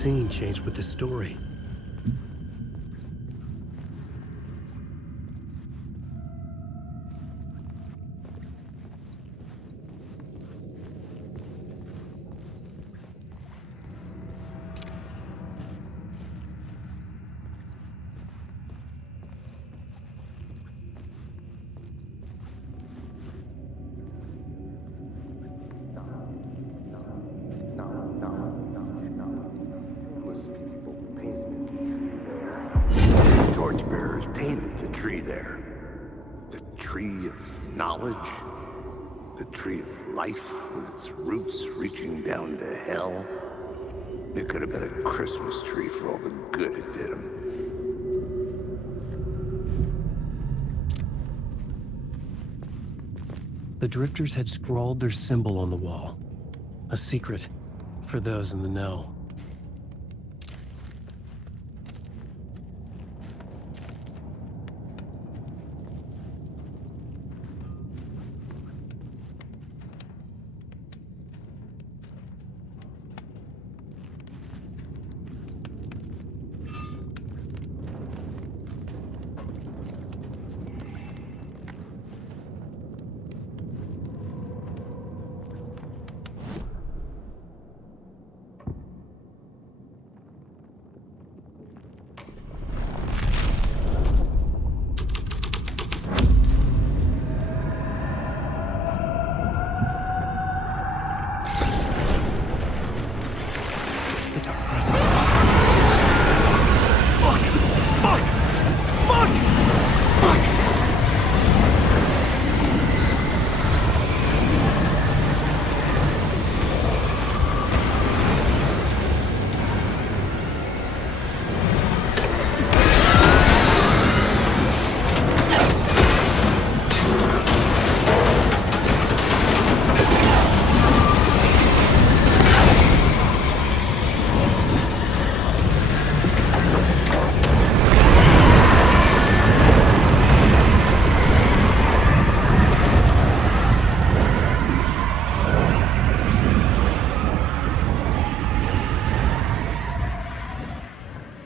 scene changed with the story. Torchbearers painted the tree there. The tree of knowledge. The tree of life with its roots reaching down to hell. It could have been a Christmas tree for all the good it did him. The drifters had scrawled their symbol on the wall. A secret for those in the know.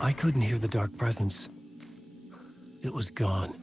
I couldn't hear the dark presence. It was gone.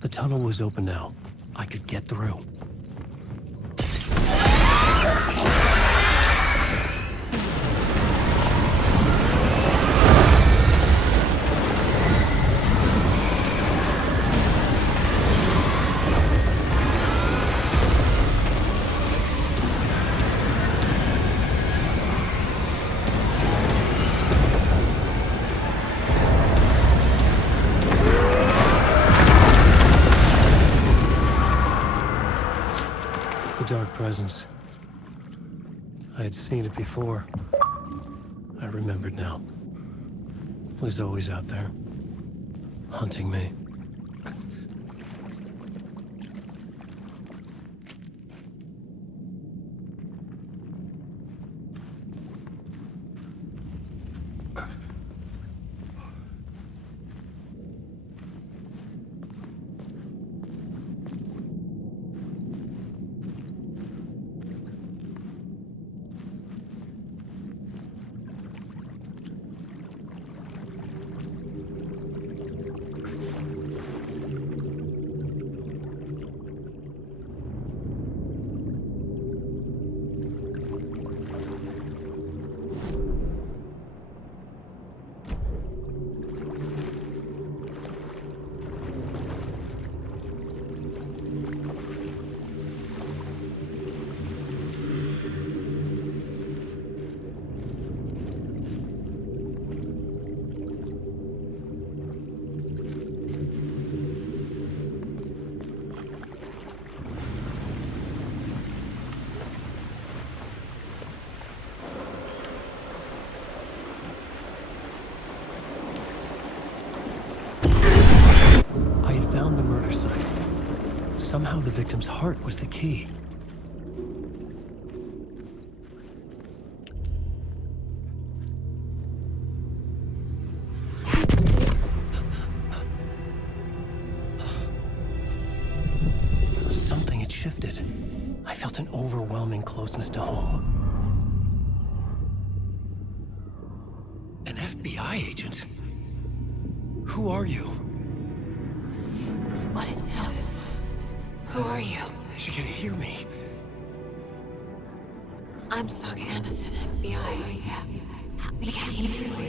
The tunnel was open now. I could get through. Dark presence. I had seen it before. I remembered now. It was always out there, hunting me. Somehow the victim's heart was the key. Something had shifted. I felt an overwhelming closeness to home. An FBI agent? Who are you? What is this? Who are you? She can hear me. I'm Saga Anderson, FBI. Help me.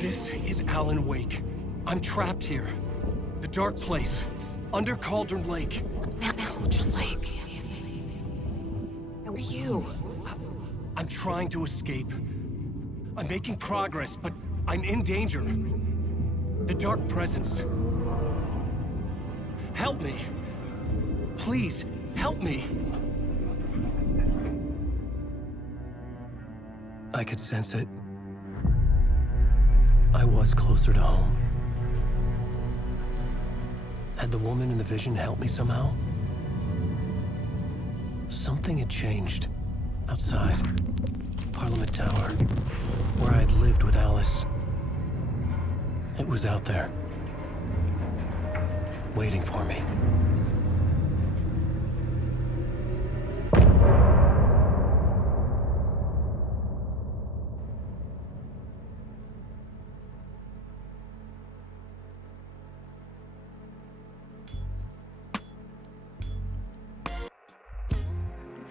This is Alan Wake. I'm trapped here. The dark place. Under Cauldron Lake. Cauldron Lake. Who are you? I'm trying to escape. I'm making progress, but I'm in danger. The dark presence. Help me. Please, help me. I could sense it. I was closer to home. Had the woman in the vision helped me somehow? Something had changed. Outside. Parliament Tower. Where I'd lived with Alice. It was out there. Waiting for me.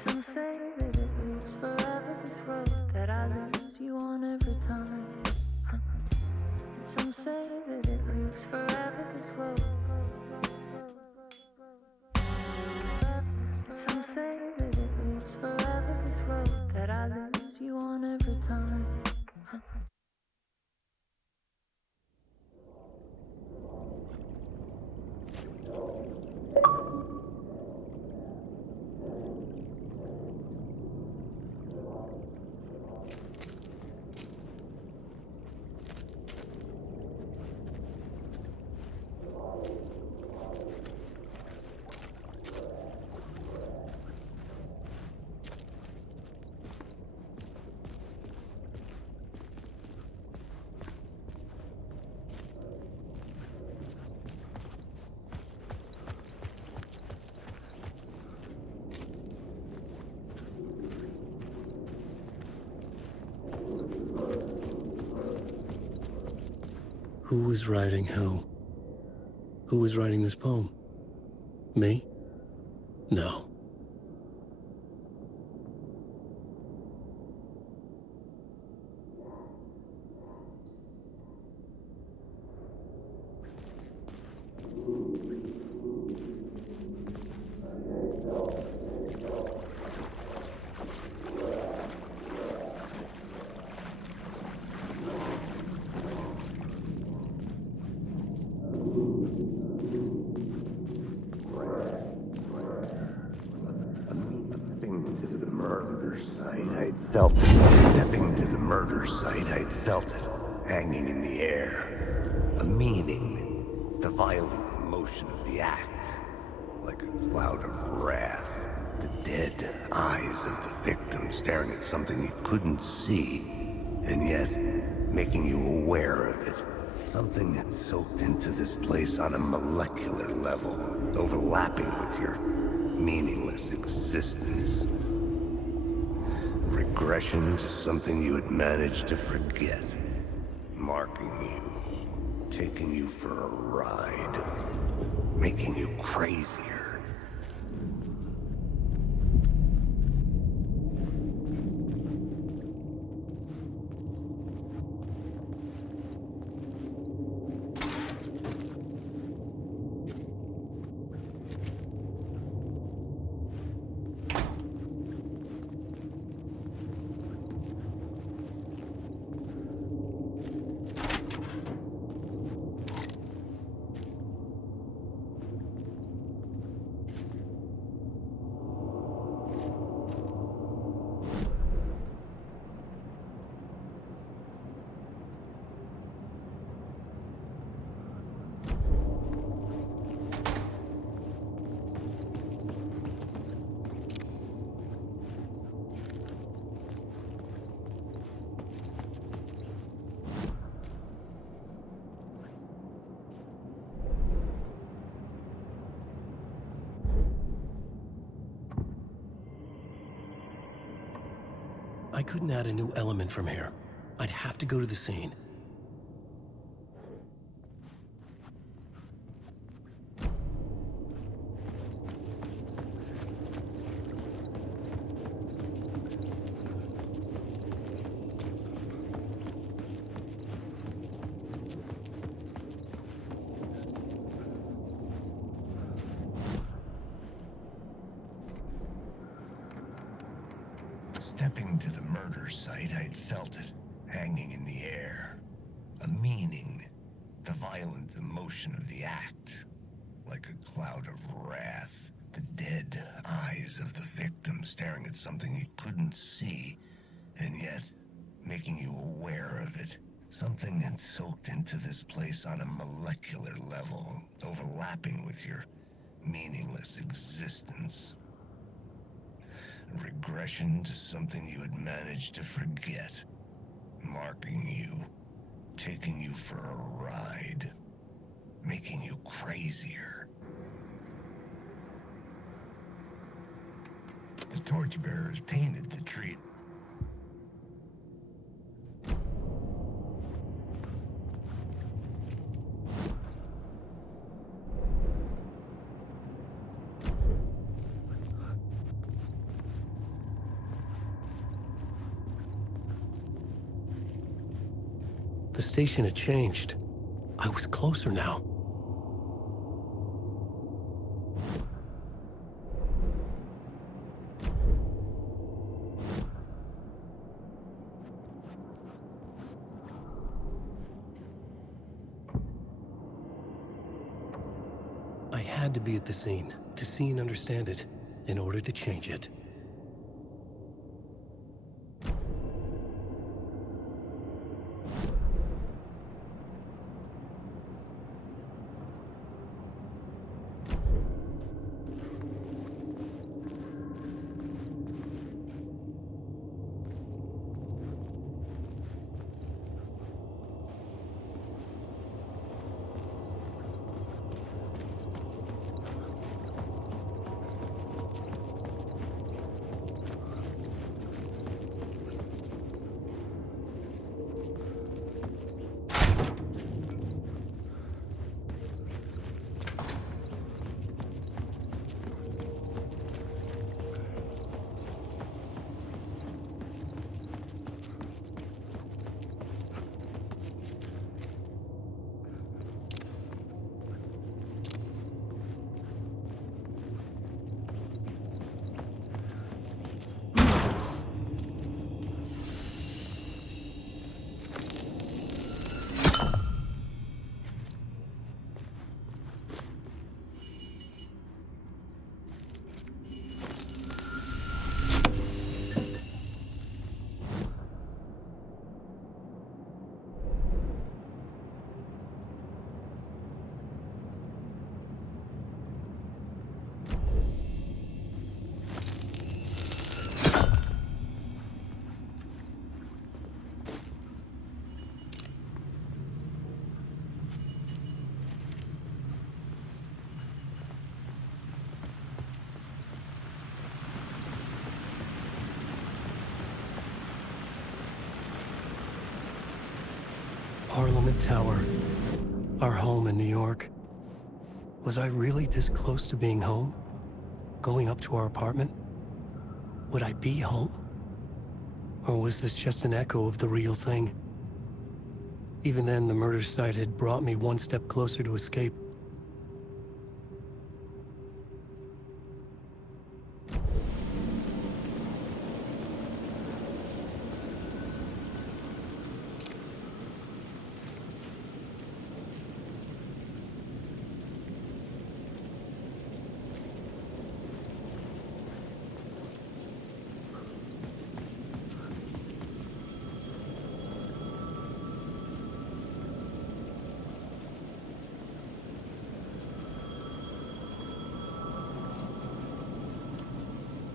Some say that it lives forever, this road that I lose you on every time. Some say that it lives forever, this road. Some say that it lives forever, this road that I lose you on every time. Who was writing who? Who was writing this poem? Me? No. Felt it. Stepping to the murder site, I'd felt it, hanging in the air. A meaning, the violent emotion of the act, like a cloud of wrath. The dead eyes of the victim staring at something you couldn't see, and yet making you aware of it. Something had soaked into this place on a molecular level, overlapping with your meaningless existence. Regression to something you had managed to forget. Marking you. Taking you for a ride. Making you crazier. I couldn't add a new element from here. I'd have to go to the scene. Stepping to the murder site, I'd felt it, hanging in the air. A meaning, the violent emotion of the act. Like a cloud of wrath, the dead eyes of the victim staring at something you couldn't see, and yet making you aware of it. Something had soaked into this place on a molecular level, overlapping with your meaningless existence. Regression to something you had managed to forget. Marking you, taking you for a ride, making you crazier. The torchbearers painted the tree. The station had changed. I was closer now. I had to be at the scene, to see and understand it, in order to change it. Parliament Tower. Our home in New York. Was I really this close to being home? Going up to our apartment? Would I be home? Or was this just an echo of the real thing? Even then, the murder site had brought me one step closer to escape.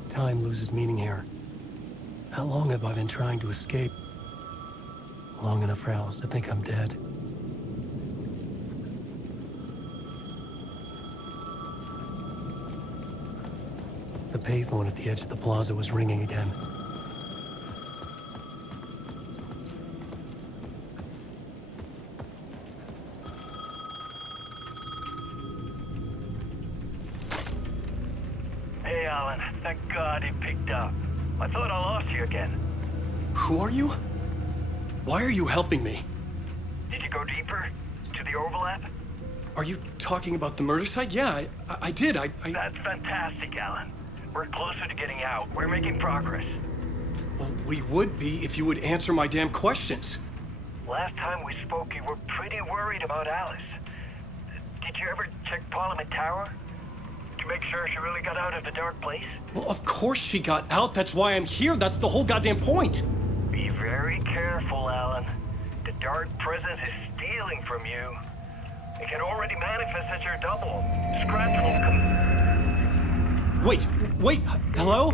Time loses meaning here. How long have I been trying to escape? Long enough for Alice to think I'm dead. The payphone at the edge of the plaza was ringing again. Alan. Thank God it picked up. I thought I lost you again. Who are you? Why are you helping me? Did you go deeper? To the overlap? Are you talking about the murder site? Yeah, I did. That's fantastic, Alan. We're closer to getting out. We're making progress. Well, we would be if you would answer my damn questions. Last time we spoke, you were pretty worried about Alice. Did you ever check Parliament Tower? To make sure she really got out of the dark place? Well, of course she got out. That's why I'm here. That's the whole goddamn point. Be very careful, Alan. The dark presence is stealing from you. It can already manifest as your double. Scratch will come. Wait, hello?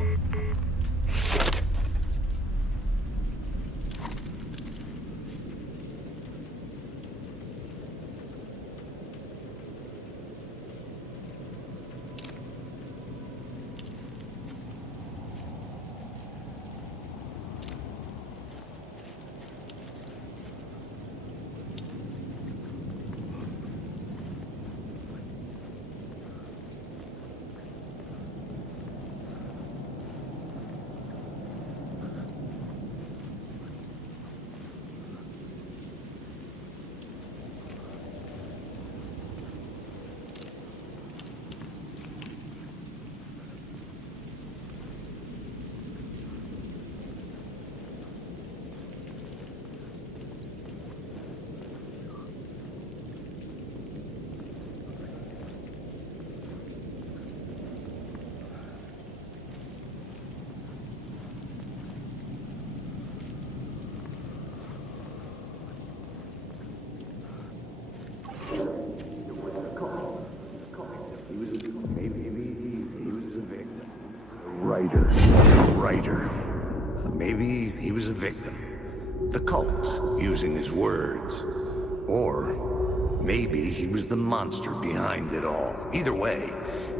Writer. Maybe he was a victim. The cult, using his words. Or maybe he was the monster behind it all. Either way,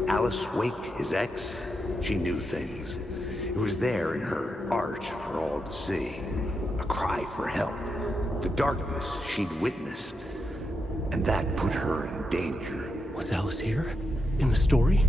Alice Wake, his ex, she knew things. It was there in her art for all to see. A cry for help. The darkness she'd witnessed. And that put her in danger. Was Alice here? In the story?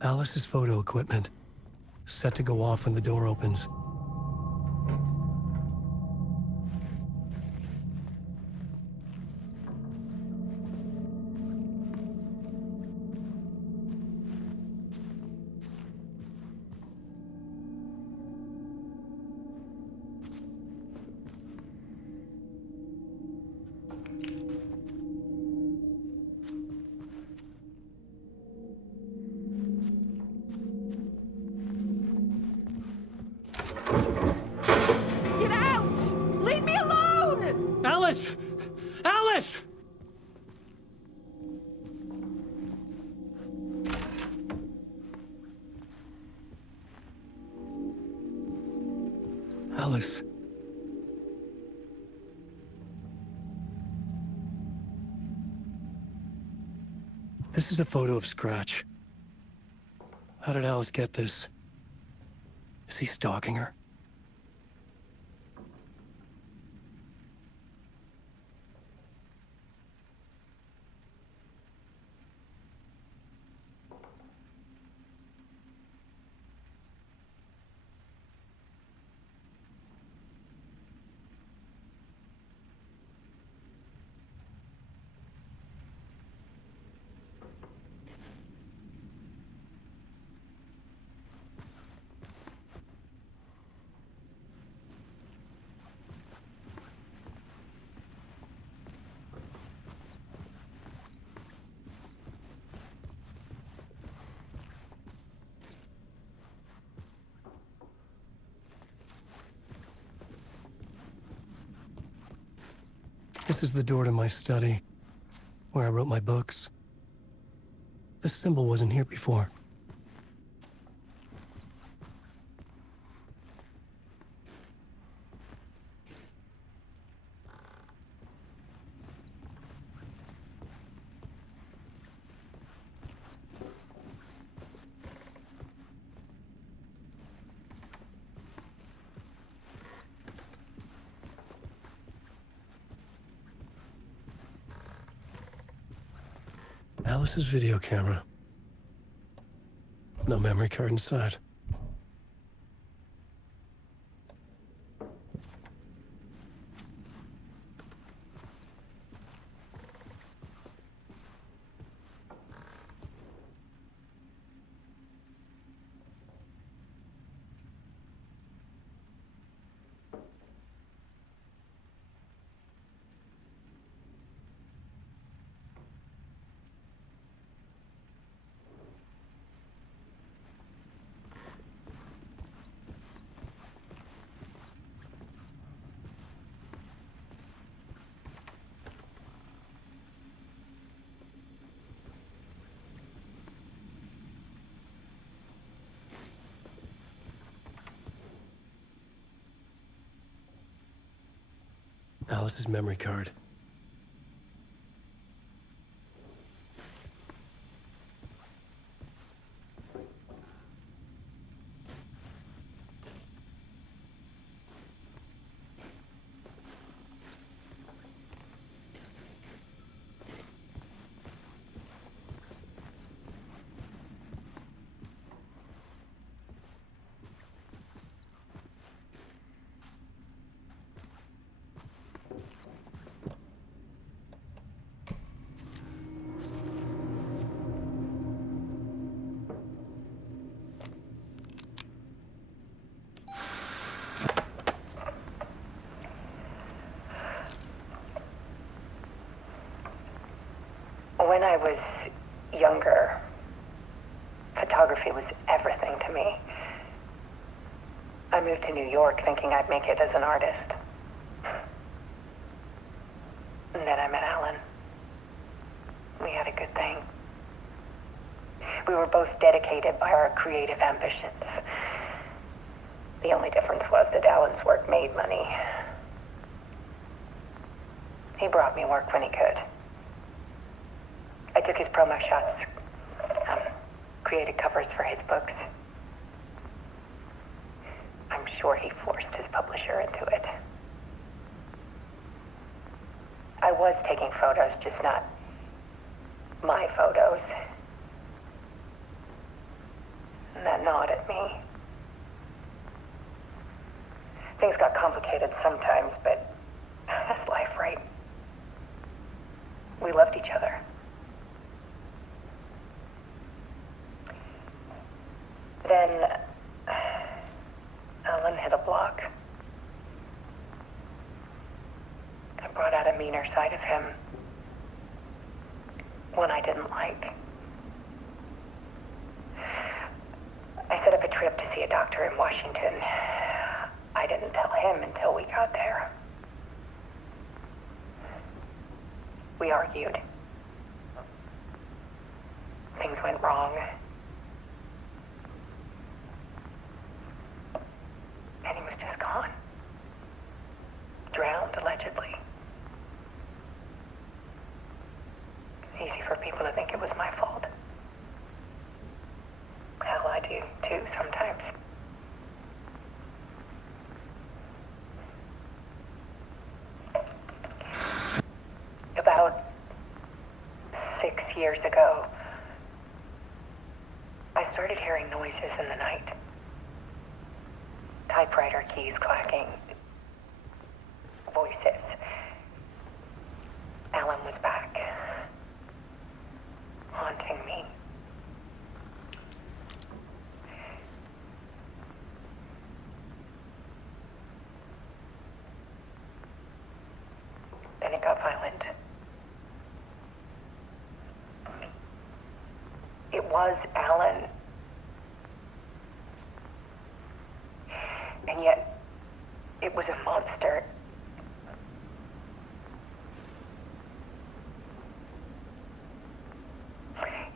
Alice's photo equipment. Set to go off when the door opens. Get out! Leave me alone! Alice! Alice! Alice. This is a photo of Scratch. How did Alice get this? Is he stalking her? This is the door to my study, where I wrote my books. This symbol wasn't here before. Alice's video camera. No memory card inside. Alice's memory card. When I was younger, photography was everything to me. I moved to New York thinking I'd make it as an artist. And then I met Alan. We had a good thing. We were both dedicated by our creative ambitions. The only difference was that Alan's work made money. He brought me work when he could. I took his promo shots, created covers for his books. I'm sure he forced his publisher into it. I was taking photos, just not my photos. And that gnawed at me. Things got complicated sometimes, but that's life, right? We loved each other. Then Alan hit a block. I brought out a meaner side of him. One I didn't like. I set up a trip to see a doctor in Washington. I didn't tell him until we got there. We argued. Things went wrong. And he was just gone. Drowned, allegedly. Easy for people to think it was my fault. Hell, I do too, sometimes. About 6 years ago, I started hearing noises in the night. Typewriter keys clacking. Voices. Alan was back. Haunting me. Then it got violent. It was Alan. And yet, it was a monster.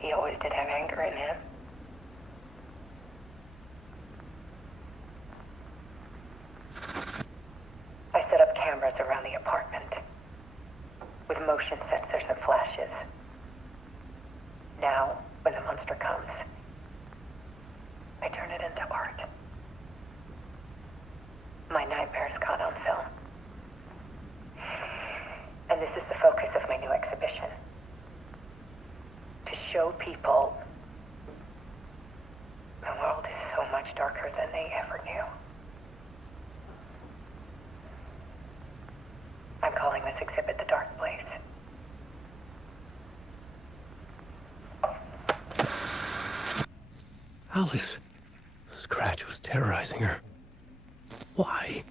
He always did have anger in him. I set up cameras around the apartment with motion sensors and flashes. Now, when the monster comes, I turn it into art. My nightmares caught on film. And this is the focus of my new exhibition. To show people the world is so much darker than they ever knew. I'm calling this exhibit The Dark Place. Alice. Scratch was terrorizing her. Why?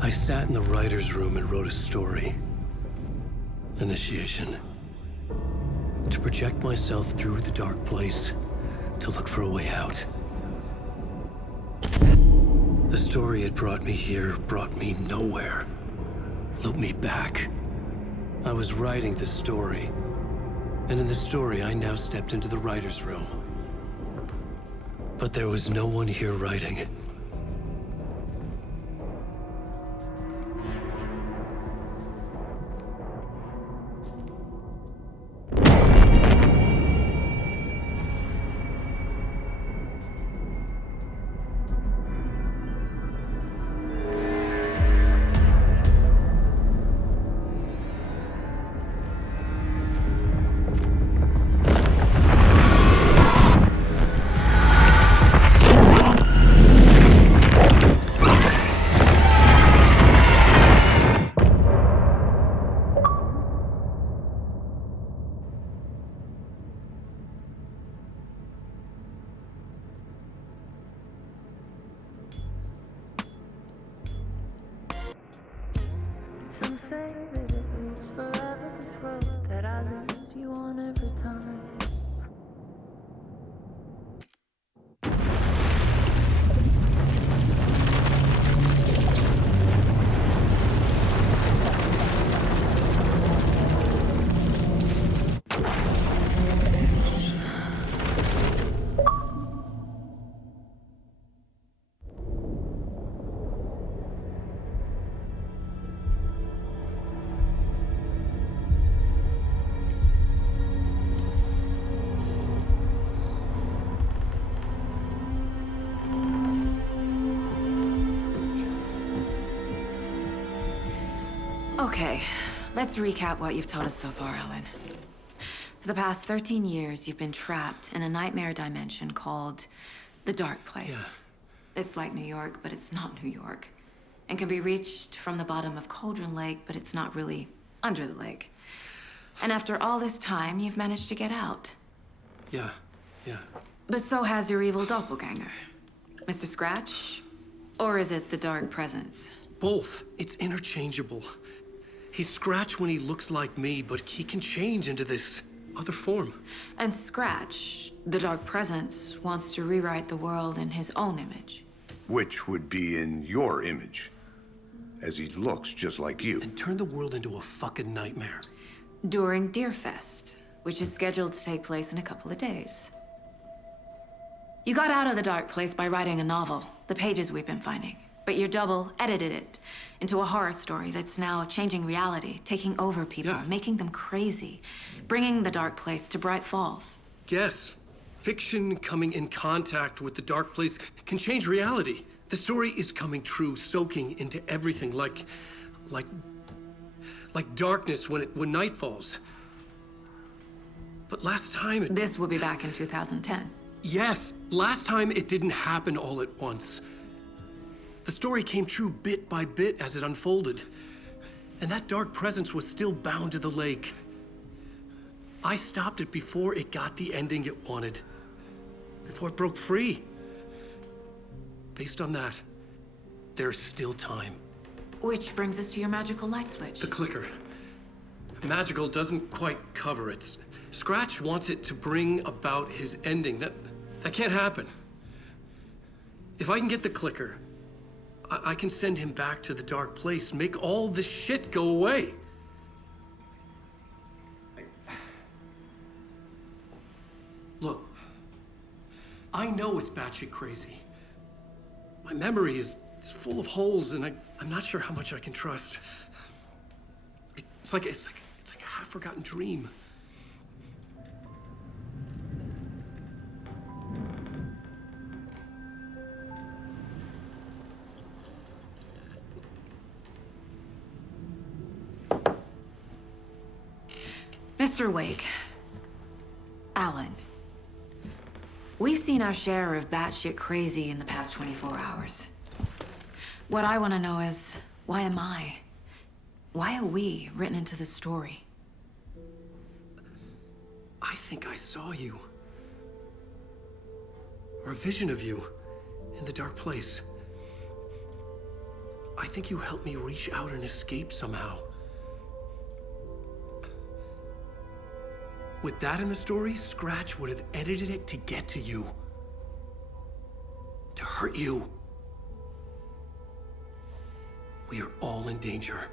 I sat in the writer's room and wrote a story. Initiation. To project myself through the dark place, to look for a way out. The story had brought me here, brought me nowhere. Looped me back. I was writing the story. And in the story, I now stepped into the writer's room. But there was no one here writing it. Some say that it lives forever, this road that I lose you on every time. Okay, let's recap what you've told us so far, Ellen. For the past 13 years, you've been trapped in a nightmare dimension called the Dark Place. Yeah. It's like New York, but it's not New York. And can be reached from the bottom of Cauldron Lake, but it's not really under the lake. And after all this time, you've managed to get out. Yeah. But so has your evil doppelganger. Mr. Scratch? Or is it the Dark Presence? Both. It's interchangeable. He's Scratch when he looks like me, but he can change into this other form. And Scratch, the Dark Presence, wants to rewrite the world in his own image. Which would be in your image, as he looks just like you. And turn the world into a fucking nightmare. During Deerfest, which is scheduled to take place in a couple of days. You got out of the Dark Place by writing a novel, the pages we've been finding. But your double edited it into a horror story that's now changing reality, taking over people, making them crazy, bringing the Dark Place to Bright Falls. Yes, fiction coming in contact with the dark place can change reality. The story is coming true, soaking into everything like darkness when night falls. But last time This will be back in 2010. Yes, last time it didn't happen all at once. The story came true bit by bit as it unfolded. And that dark presence was still bound to the lake. I stopped it before it got the ending it wanted. Before it broke free. Based on that, there's still time. Which brings us to your magical light switch. The clicker. Magical doesn't quite cover it. Scratch wants it to bring about his ending. That can't happen. If I can get the clicker, I can send him back to the dark place, make all this shit go away. Look, I know it's batshit crazy. My memory is full of holes, and I'm not sure how much I can trust. It's like a half-forgotten dream. Mr. Wake. Alan. We've seen our share of batshit crazy in the past 24 hours. What I want to know is, why am I? Why are we written into the story? I think I saw you. Or a vision of you in the dark place. I think you helped me reach out and escape somehow. With that in the story, Scratch would have edited it to get to you. To hurt you. We are all in danger.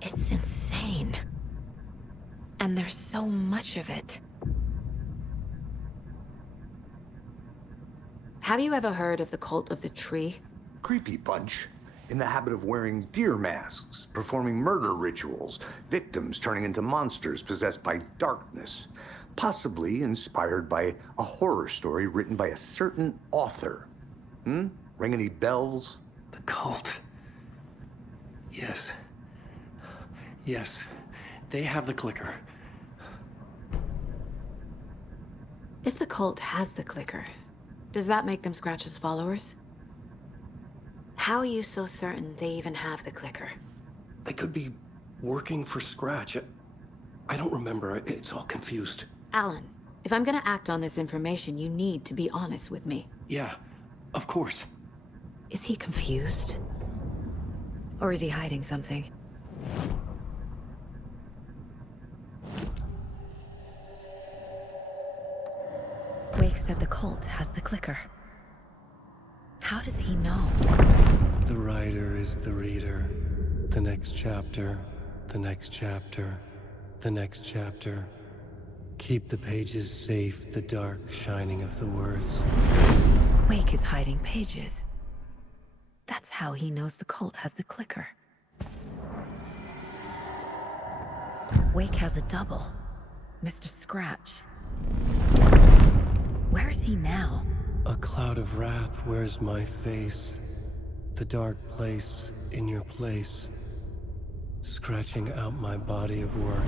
It's insane. And there's so much of it. Have you ever heard of the cult of the tree? Creepy bunch. In the habit of wearing deer masks, performing murder rituals, victims turning into monsters possessed by darkness, possibly inspired by a horror story written by a certain author. Ring any bells? The cult. Yes. Yes. They have the clicker. If the cult has the clicker, does that make them Scratch's followers? How are you so certain they even have the clicker? They could be working for Scratch. I don't remember. It's all confused. Alan, if I'm gonna act on this information, you need to be honest with me. Yeah, of course. Is he confused? Or is he hiding something? Wake said the cult has the clicker. How does he know? The writer is the reader. The next chapter, the next chapter, the next chapter. Keep the pages safe, the dark shining of the words. Wake is hiding pages. That's how he knows the cult has the clicker. Wake has a double. Mr. Scratch. Where is he now? A cloud of wrath wears my face. The dark place in your place. Scratching out my body of work.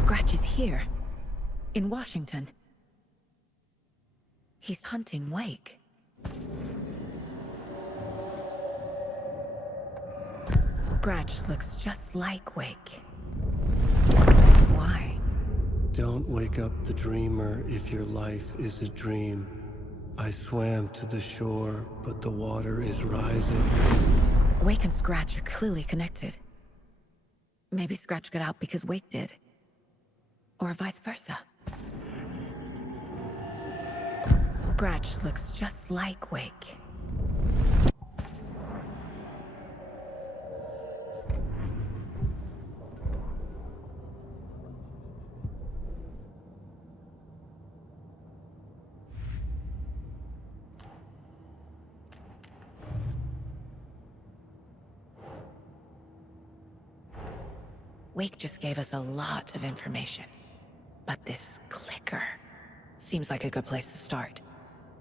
Scratch is here. In Washington. He's hunting Wake. Scratch looks just like Wake. Why? Don't wake up the dreamer if your life is a dream. I swam to the shore, but the water is rising. Wake and Scratch are clearly connected. Maybe Scratch got out because Wake did. Or vice versa. Scratch looks just like Wake. Wake just gave us a lot of information. But this clicker seems like a good place to start.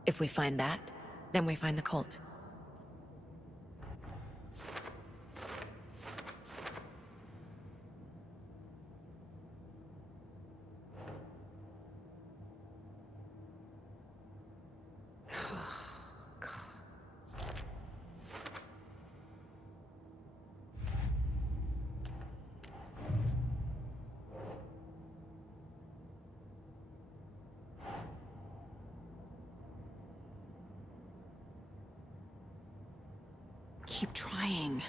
If we find that, then we find the cult. keep trying.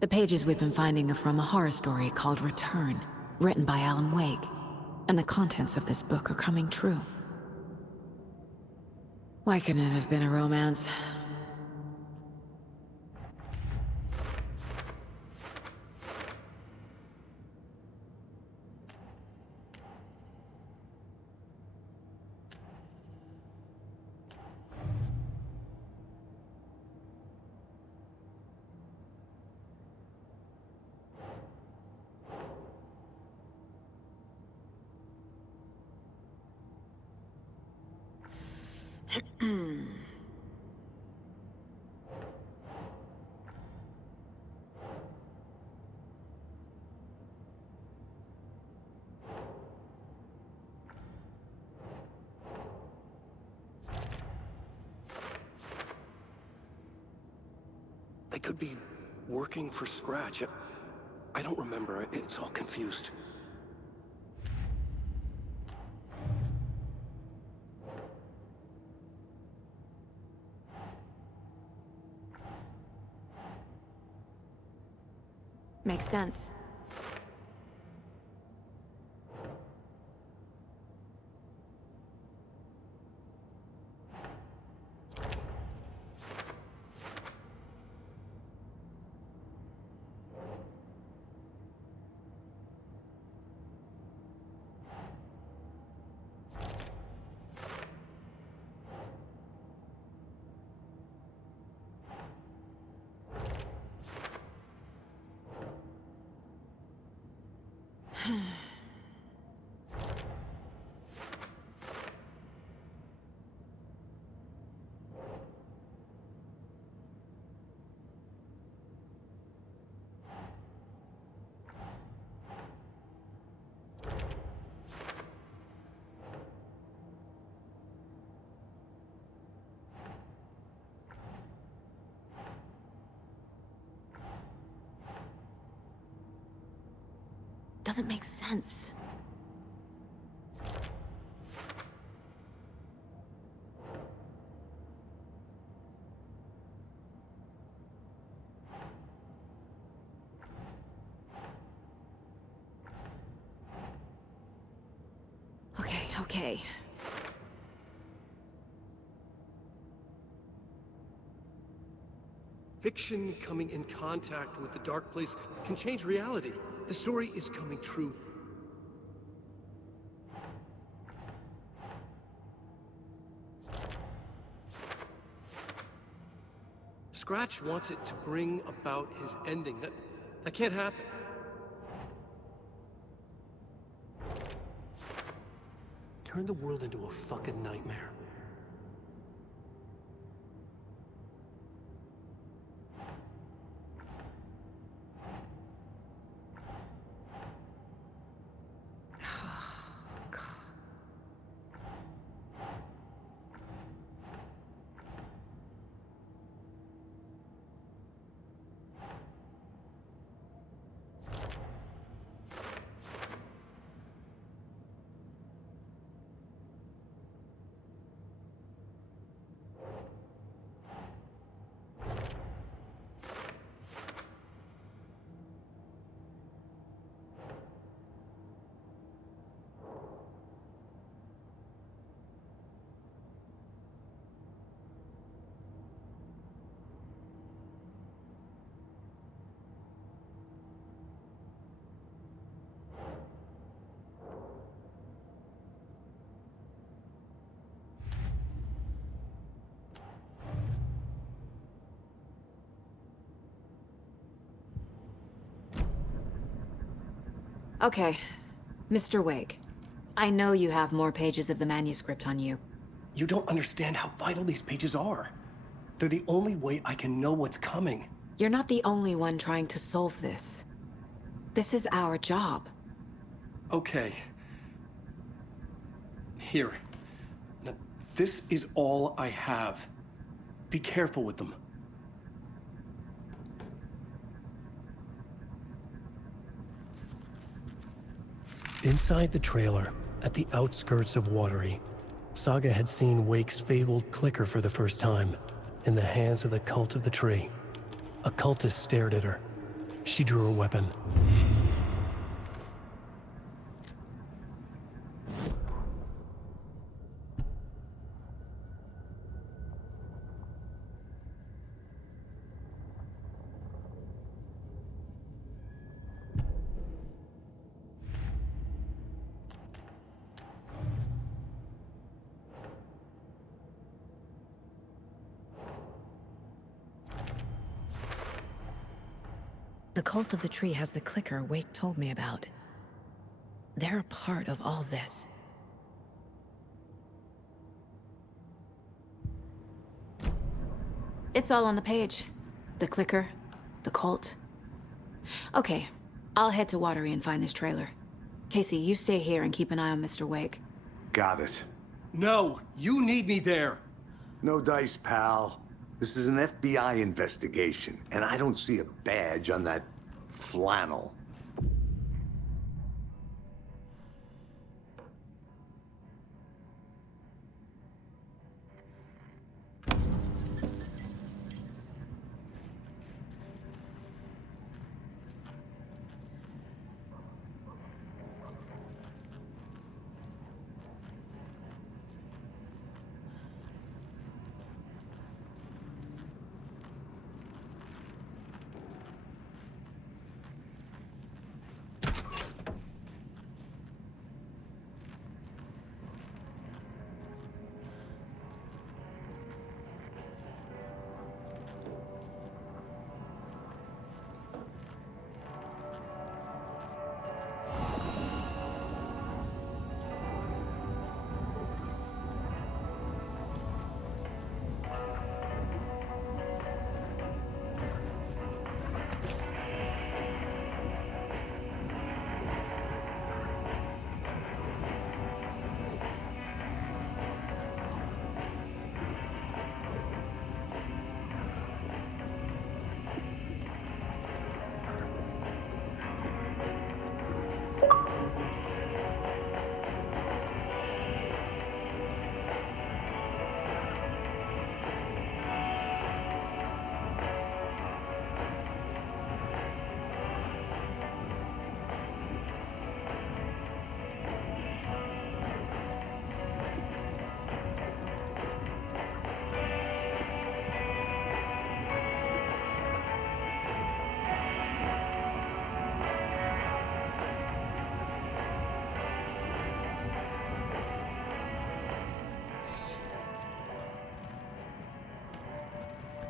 The pages we've been finding are from a horror story called Return, written by Alan Wake. And the contents of this book are coming true. Why couldn't it have been a romance? They could be working for Scratch. I don't remember. It's all confused. Makes sense. Doesn't make sense. Okay. Fiction coming in contact with the dark place can change reality. The story is coming true. Scratch wants it to bring about his ending. That can't happen. Turn the world into a fucking nightmare. Okay, Mr. Wake. I know you have more pages of the manuscript on you. You don't understand how vital these pages are. They're the only way I can know what's coming. You're not the only one trying to solve this. This is our job. Okay. Here. Now, this is all I have. Be careful with them. Inside the trailer, at the outskirts of Watery, Saga had seen Wake's fabled clicker for the first time, in the hands of the Cult of the Tree. A cultist stared at her. She drew a weapon. The Cult of the Tree has the clicker Wake told me about. They're a part of all this. It's all on the page. The clicker, the cult. Okay, I'll head to Watery and find this trailer. Casey, you stay here and keep an eye on Mr. Wake. Got it. No, you need me there. No dice, pal. This is an FBI investigation, and I don't see a badge on that flannel.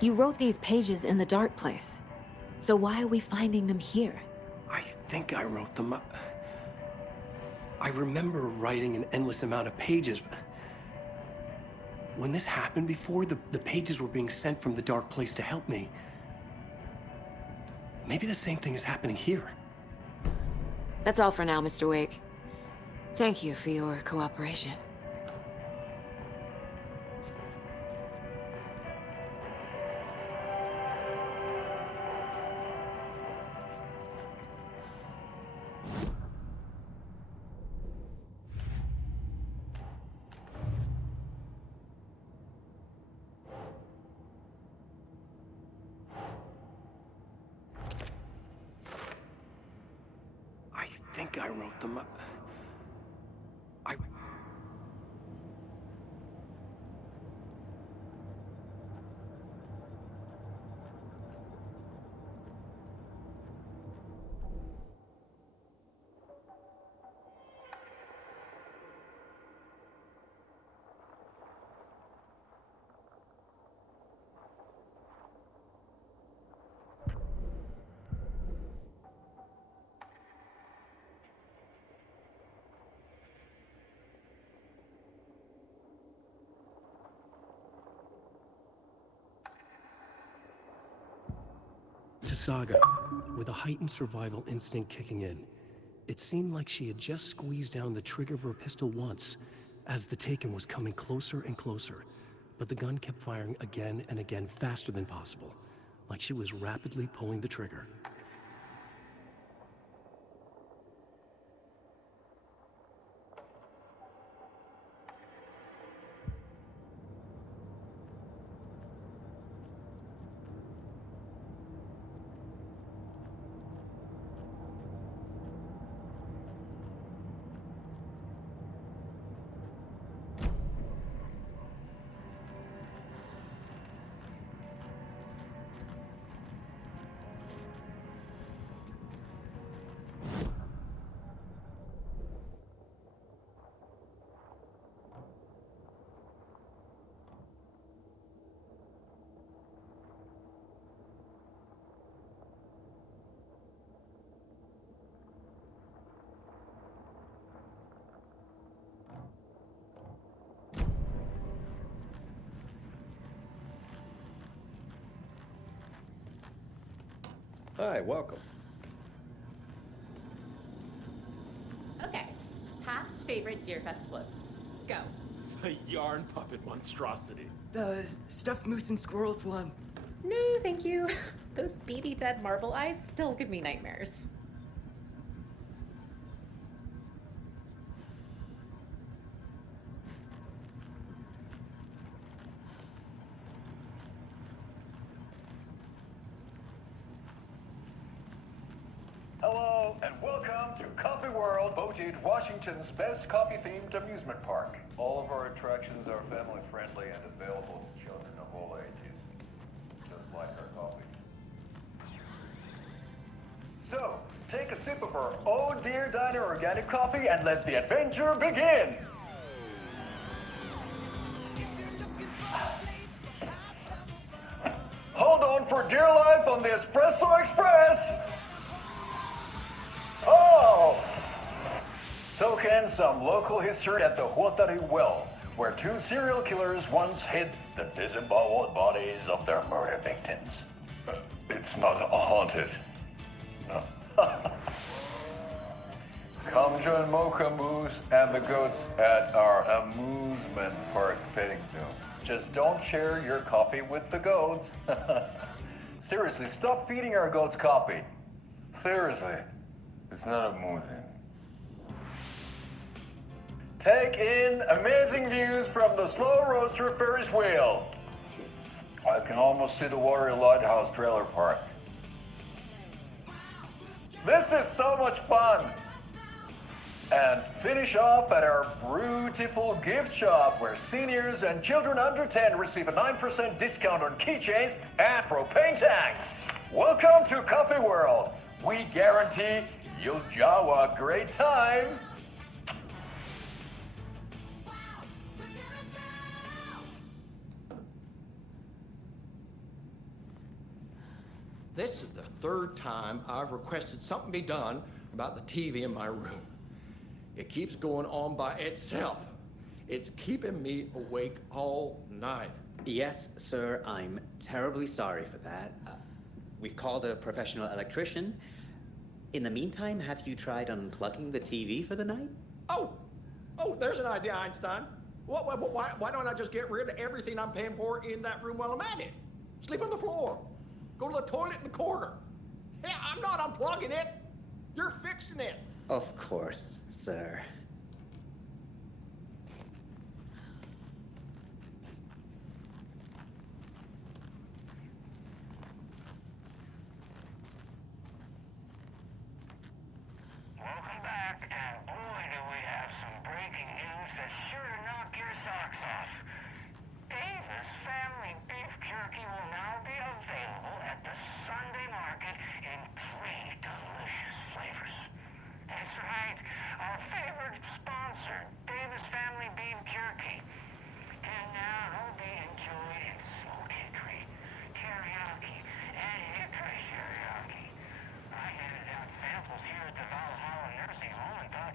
You wrote these pages in the dark place. So why are we finding them here? I think I wrote them. I remember writing an endless amount of pages, but when this happened before, the pages were being sent from the dark place to help me. Maybe the same thing is happening here. That's all for now, Mr. Wake. Thank you for your cooperation. I think I wrote them. I... Saga, with a heightened survival instinct kicking in. It seemed like she had just squeezed down the trigger of her pistol once, as the Taken was coming closer and closer. But the gun kept firing again and again faster than possible, like she was rapidly pulling the trigger. Hi, welcome. Okay, past favorite Deerfest floats. Go. The yarn puppet monstrosity. The stuffed moose and squirrels one. No, thank you. Those beady dead marble eyes still give me nightmares. Hello, and welcome to Coffee World, voted Washington's best coffee-themed amusement park. All of our attractions are family-friendly and available to children of all ages, just like our coffee. So, take a sip of our Oh Dear Diner organic coffee and let the adventure begin! Hold on for dear life on the Espresso Express! Oh! Soak in some local history at the Huatari Well, where two serial killers once hid the disemboweled bodies of their murder victims. It's not haunted. No. Come join Mocha Moose and the goats at our amusement park petting zoo. Just don't share your coffee with the goats. Seriously, stop feeding our goats coffee. Seriously. It's not amusing. Take in amazing views from the Slow Roaster Ferris wheel. I can almost see the Watery Lighthouse trailer park. This is so much fun. And finish off at our beautiful gift shop where seniors and children under 10 receive a 9% discount on keychains and propane tanks. Welcome to Coffee World. We guarantee you'll jaw a great time. This is the third time I've requested something be done about the TV in my room. It keeps going on by itself. It's keeping me awake all night. Yes, sir, I'm terribly sorry for that. We've called a professional electrician. In the meantime, have you tried unplugging the TV for the night? Oh, there's an idea, Einstein. Why don't I just get rid of everything I'm paying for in that room while I'm at it? Sleep on the floor. Go to the toilet in the corner. Hey, I'm not unplugging it. You're fixing it. Of course, sir. Welcome back, and boy do we have some breaking news that's sure to knock your socks off. Davis Family Beef Jerky will now be available at the Sunday market in 3 delicious flavors. That's right, our favorite sponsor, Davis Family Beef Jerky, can now be enjoyed in smoked hickory, teriyaki, and hickory teriyaki. I handed out samples here at the Valhalla Nursing Home and thought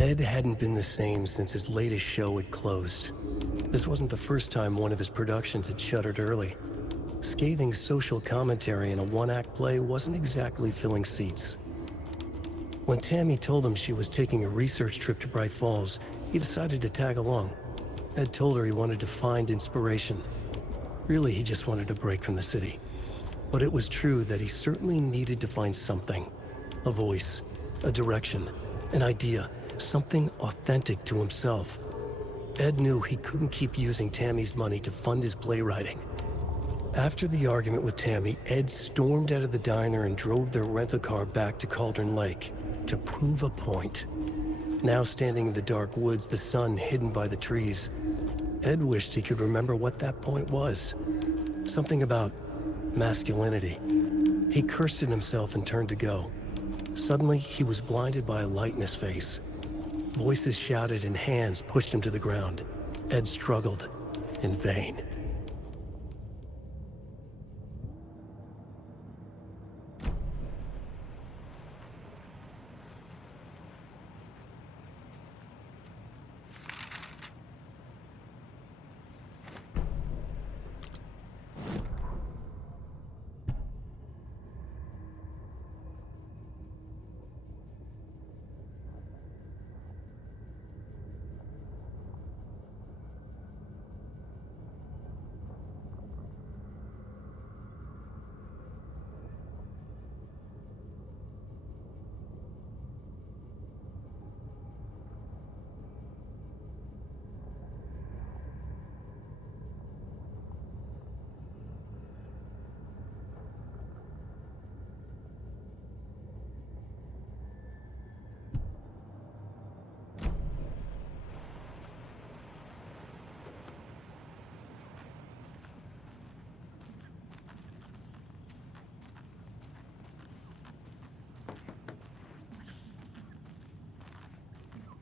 Ed hadn't been the same since his latest show had closed. This wasn't the first time one of his productions had shuttered early. Scathing social commentary in a one-act play wasn't exactly filling seats. When Tammy told him she was taking a research trip to Bright Falls, he decided to tag along. Ed told her he wanted to find inspiration. Really, he just wanted a break from the city. But it was true that he certainly needed to find something. A voice, a direction, an idea, something authentic to himself. Ed knew he couldn't keep using Tammy's money to fund his playwriting. After the argument with Tammy, Ed stormed out of the diner and drove their rental car back to Cauldron Lake to prove a point. Now standing in the dark woods, the sun hidden by the trees, Ed wished he could remember what that point was. Something about masculinity. He cursed at himself and turned to go. Suddenly, he was blinded by a light in his face. Voices shouted and hands pushed him to the ground. Ed struggled, in vain.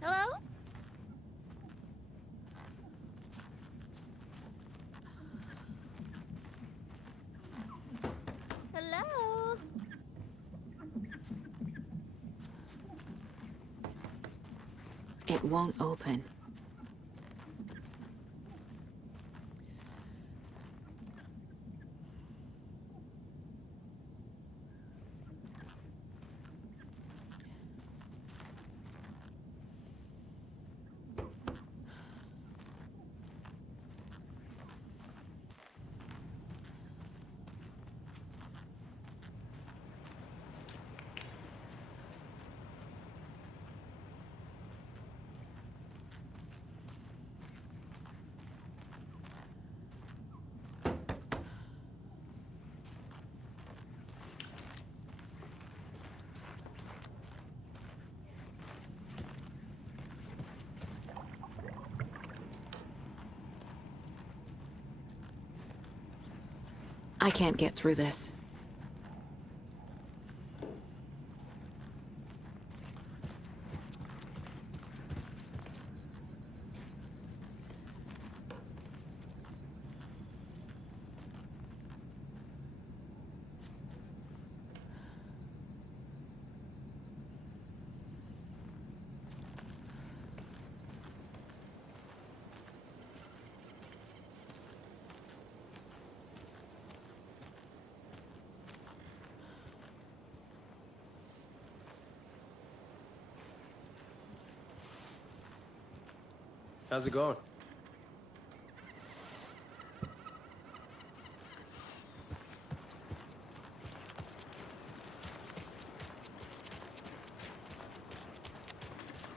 Hello? Hello? It won't open. I can't get through this. How's it going? I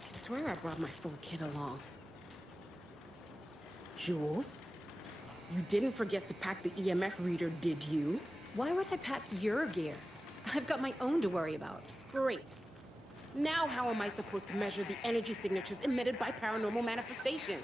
swear I brought my full kit along. Jules, you didn't forget to pack the EMF reader, did you? Why would I pack your gear? I've got my own to worry about. Great. Now how am I supposed to measure the energy signatures emitted by paranormal manifestations?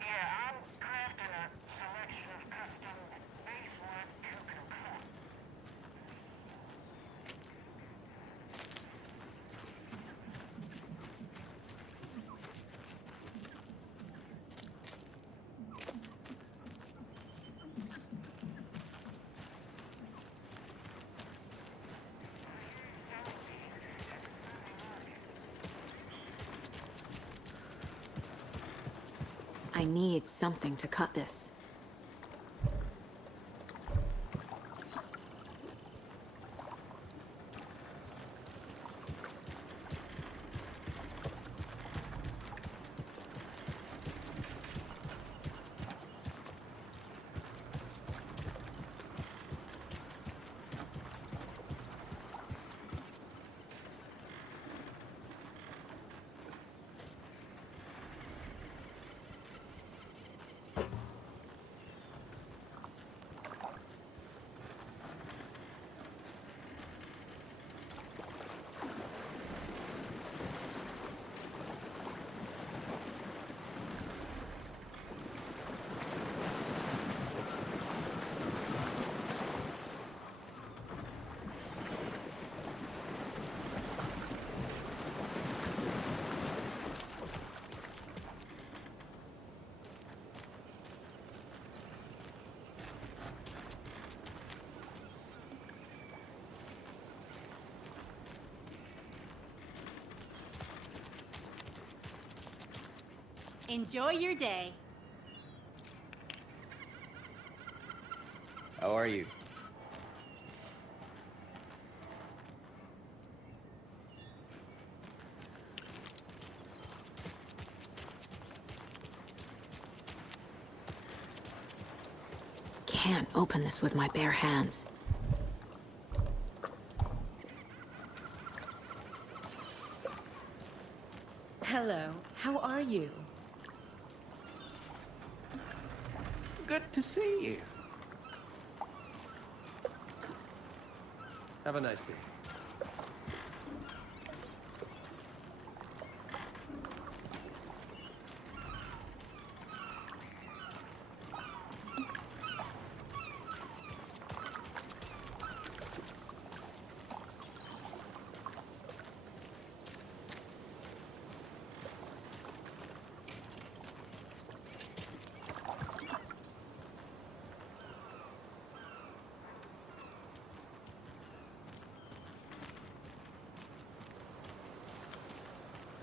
Yeah, I'm crafting a selection of I need something to cut this. Enjoy your day. How are you? Can't open this with my bare hands. Hello, how are you? Good to see you. Have a nice day.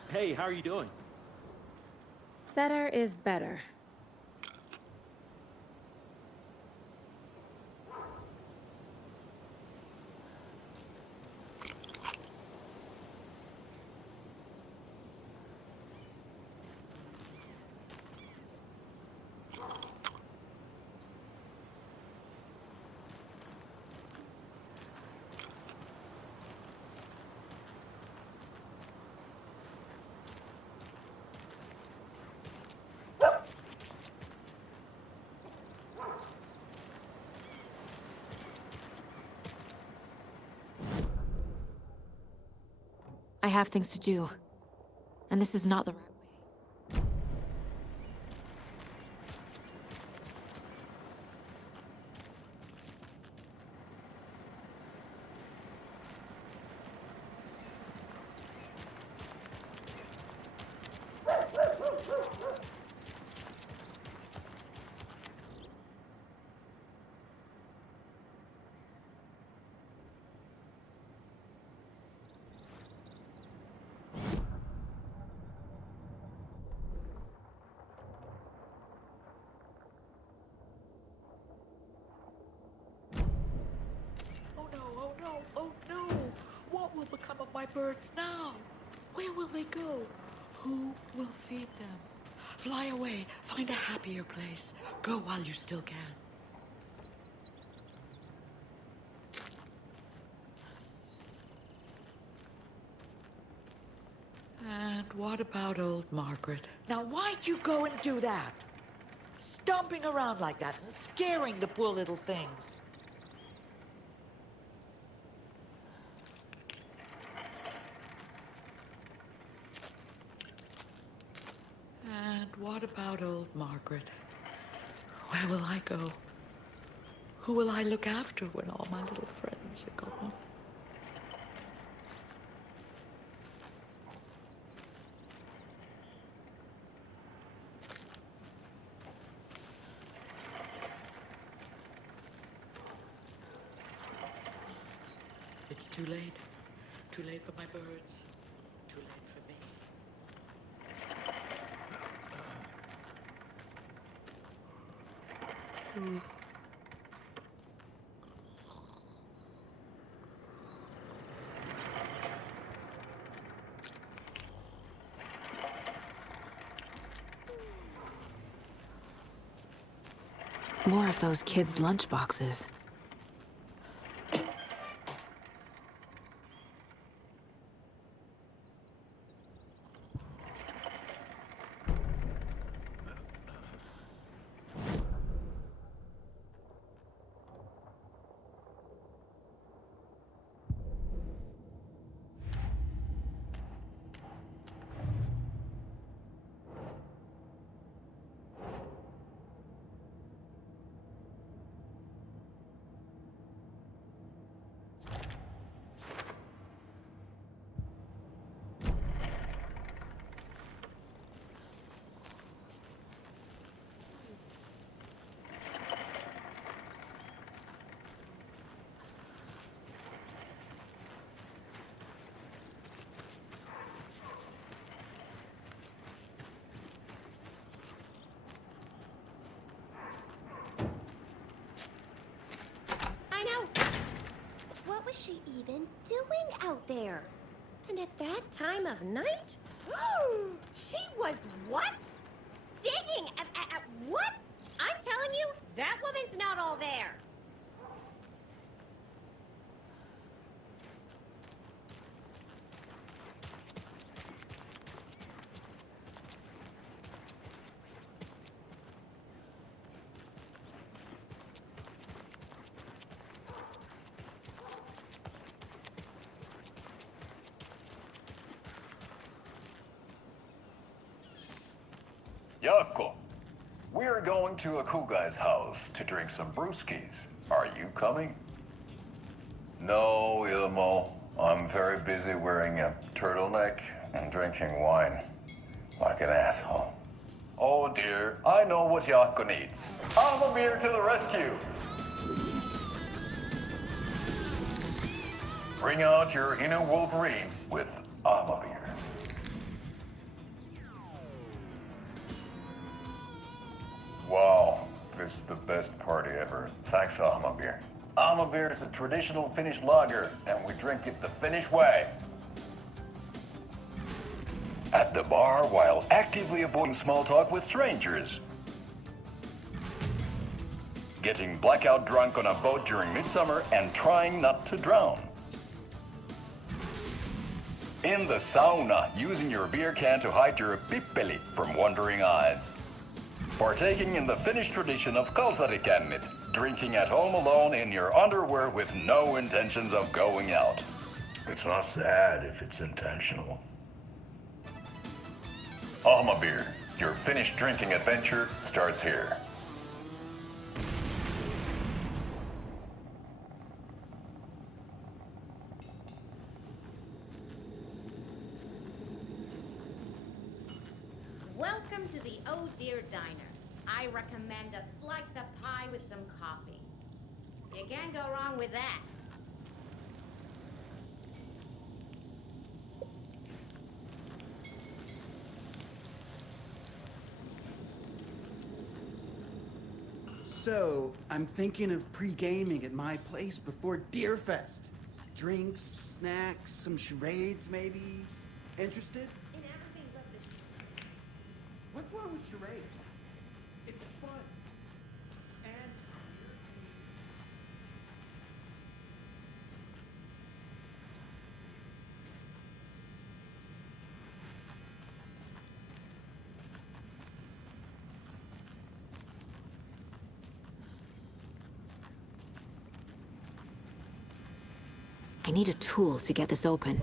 Hey, how are you doing? Setter is better. I have things to do, and this is not the right way. Oh no, oh no, oh no! What will become of my birds now? Where will they go? Who will feed them? Fly away, find a happier place. Go while you still can. And what about old Margaret? Now why'd you go and do that? Stomping around like that and scaring the poor little things. And what about old Margaret? Where will I go? Who will I look after when all my little friends are gone? It's too late. Too late for my birds. Too late for me. More of those kids' lunchboxes. I know. What was she even doing out there? And at that time of night? She was what? Digging at what? I'm telling you, that woman's not all there. Yako, we're going to a cool guy's house to drink some brewskis. Are you coming? No, Ilmo. I'm very busy wearing a turtleneck and drinking wine. Like an asshole. Oh dear, I know what Yako needs. I'm a beer to the rescue. Bring out your inner Wolverine with Ama beer. Wow, this is the best party ever. Thanks, Alma beer. Alma beer is a traditional Finnish lager, and we drink it the Finnish way. At the bar while actively avoiding small talk with strangers. Getting blackout drunk on a boat during midsummer and trying not to drown. In the sauna, using your beer can to hide your pippeli from wandering eyes. Partaking in the Finnish tradition of kalsarikännit, drinking at home alone in your underwear with no intentions of going out. It's not sad if it's intentional. Alma beer, your Finnish drinking adventure starts here. Welcome to the Oh Dear Diner. I recommend a slice of pie with some coffee. You can't go wrong with that. So, I'm thinking of pre-gaming at my place before Deerfest. Drinks, snacks, some charades maybe. Interested? In everything but the... What's wrong with charades? It's fun. And... I need a tool to get this open.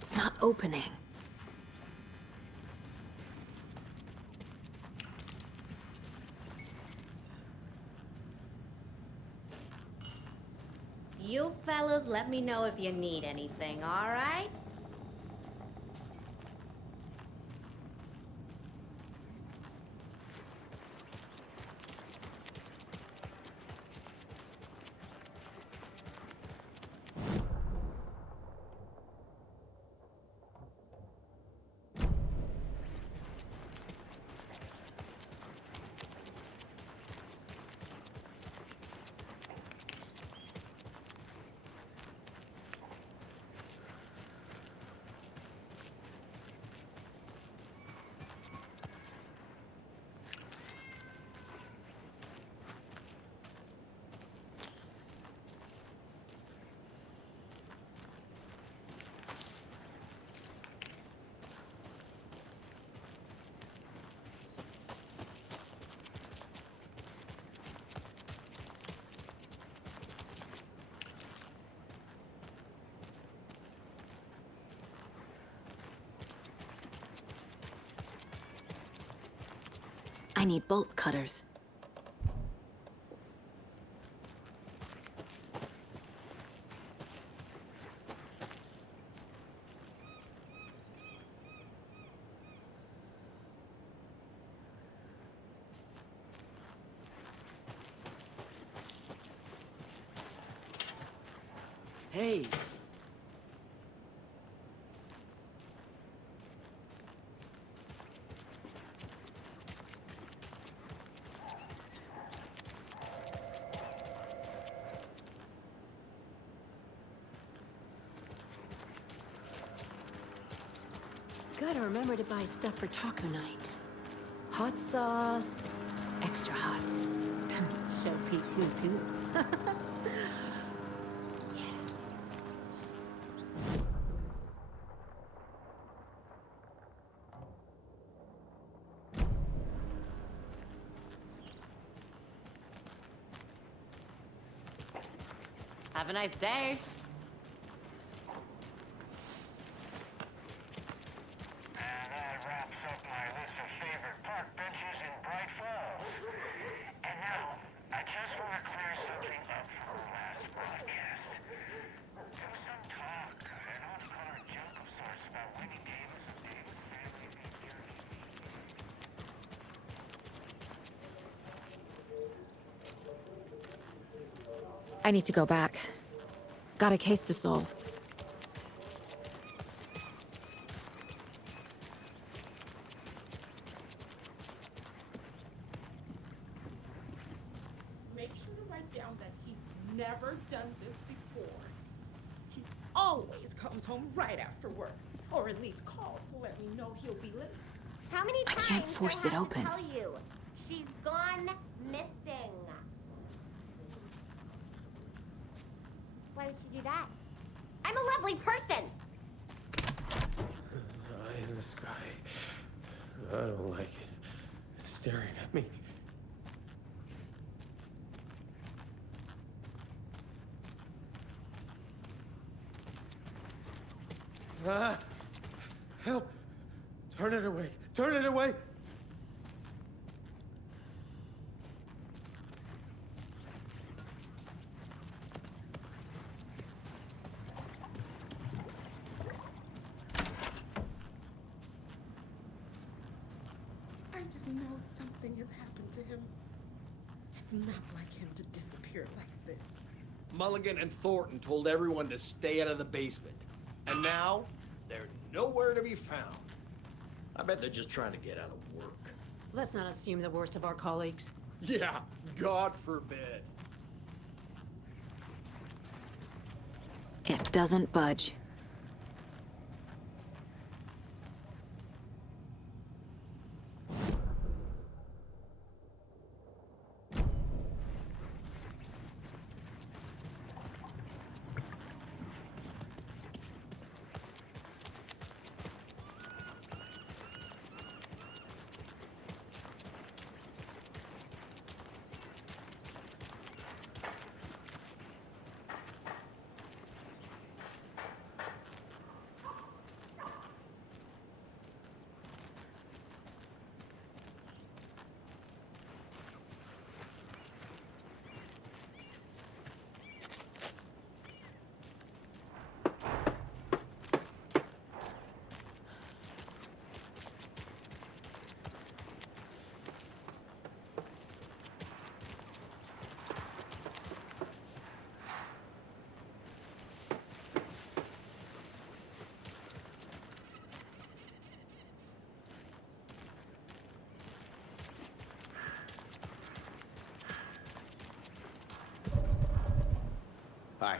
It's not opening. You fellas let me know if you need anything, all right? I need bolt cutters. Hey. Gotta remember to buy stuff for taco night. Hot sauce, extra hot. Show Pete who's who. Have a nice day. And that wraps up my list of favorite park benches in Bright Falls. And now, I just want to clear something up from the last broadcast. There was some talk, an off-color joke of sorts about winning Davis and Davis' family being jerky. I need to go back. Got a case to solve. Make sure to write down that he's never done this before. He always comes home right after work, or at least calls to let me know he'll be late. How many I times can't force do I it have open. to tell you? She's gone missing. Why would you do that? I'm a lovely person. Eye in the sky. I don't like it. It's staring at me. Ah! Help! Turn it away! Turn it away! I just know something has happened to him. It's not like him to disappear like this. Mulligan and Thornton told everyone to stay out of the basement. And now, they're nowhere to be found. I bet they're just trying to get out of work. Let's not assume the worst of our colleagues. Yeah, God forbid. It doesn't budge. Bye.